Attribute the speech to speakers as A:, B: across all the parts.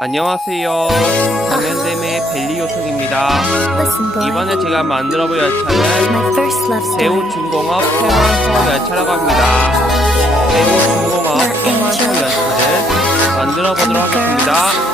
A: 안녕하세요. 감현댐의 벨리요통입니다. 이번에 제가 만들어볼 열차는. 대우 중공업 폐활성 열차라고 합니다. 대우 중공업 폐활성 열차를 만들어 보도록 하겠습니다.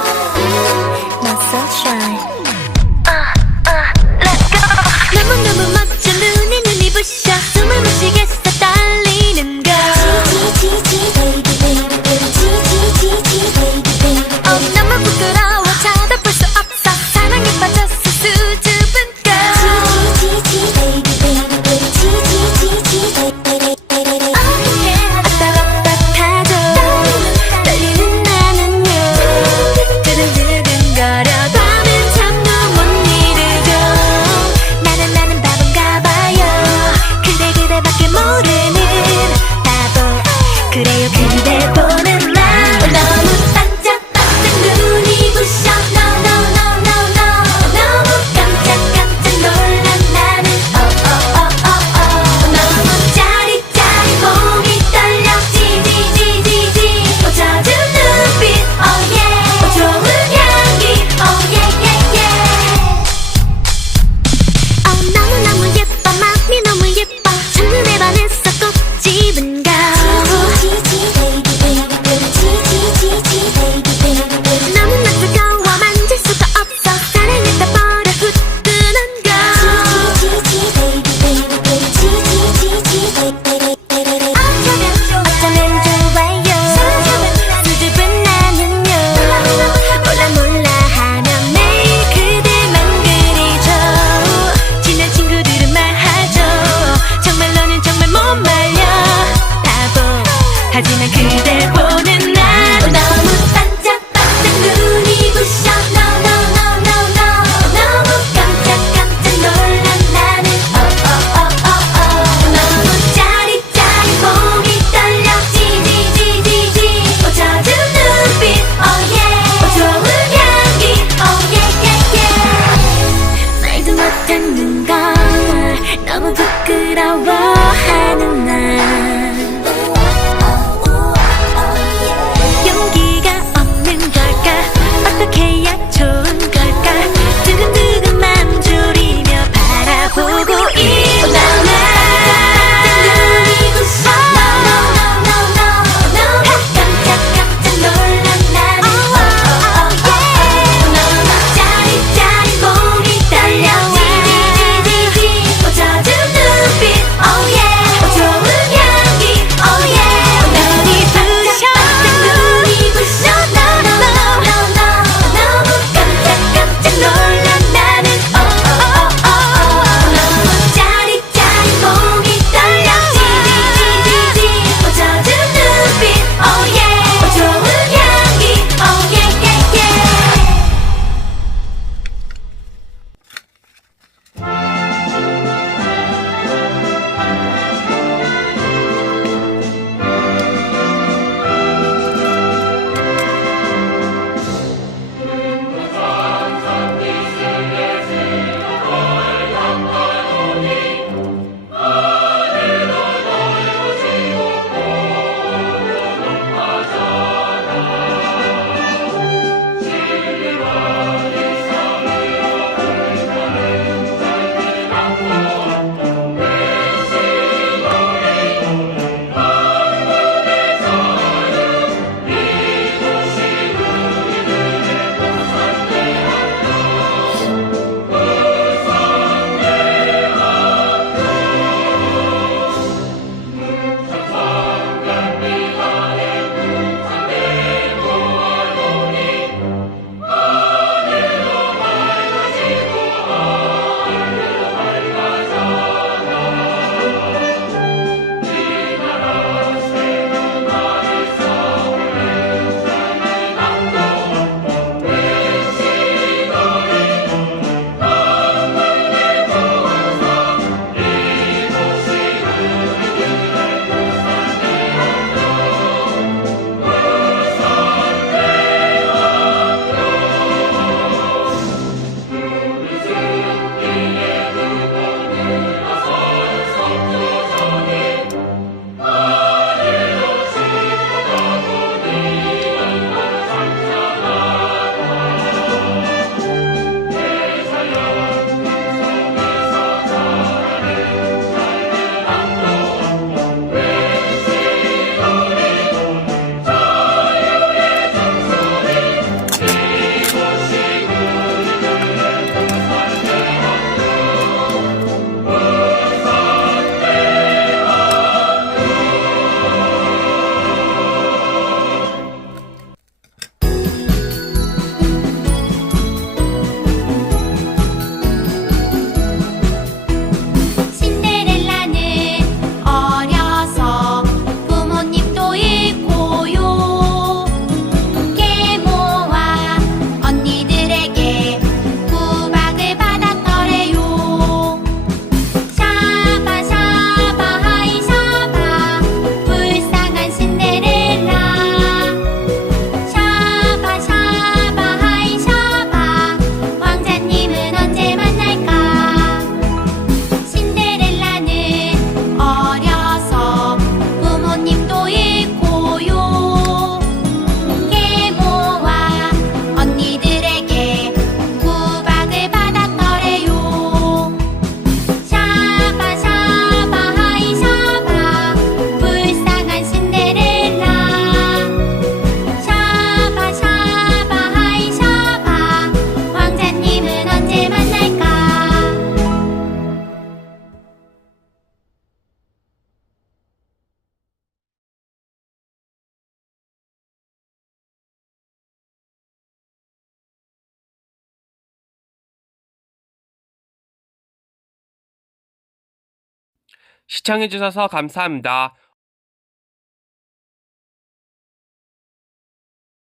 A: 시청해주셔서 감사합니다.